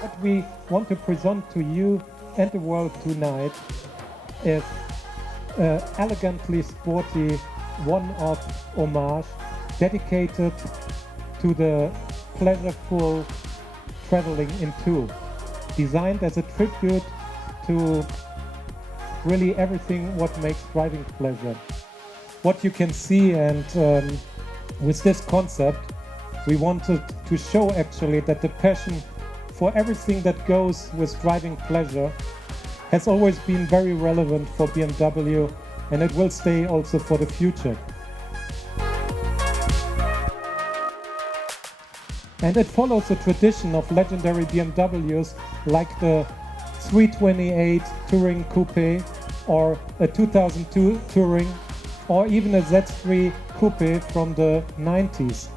What we want to present to you and the world tonight is elegantly sporty one-off homage dedicated to the pleasureful traveling in two, designed as a tribute to really everything what makes driving pleasure. What you can see, and with this concept we wanted to show actually that the passion for everything that goes with driving pleasure has always been very relevant for BMW, and it will stay also for the future. And it follows a tradition of legendary BMWs like the 328 Touring Coupé or a 2002 Touring or even a Z3 Coupé from the 90s.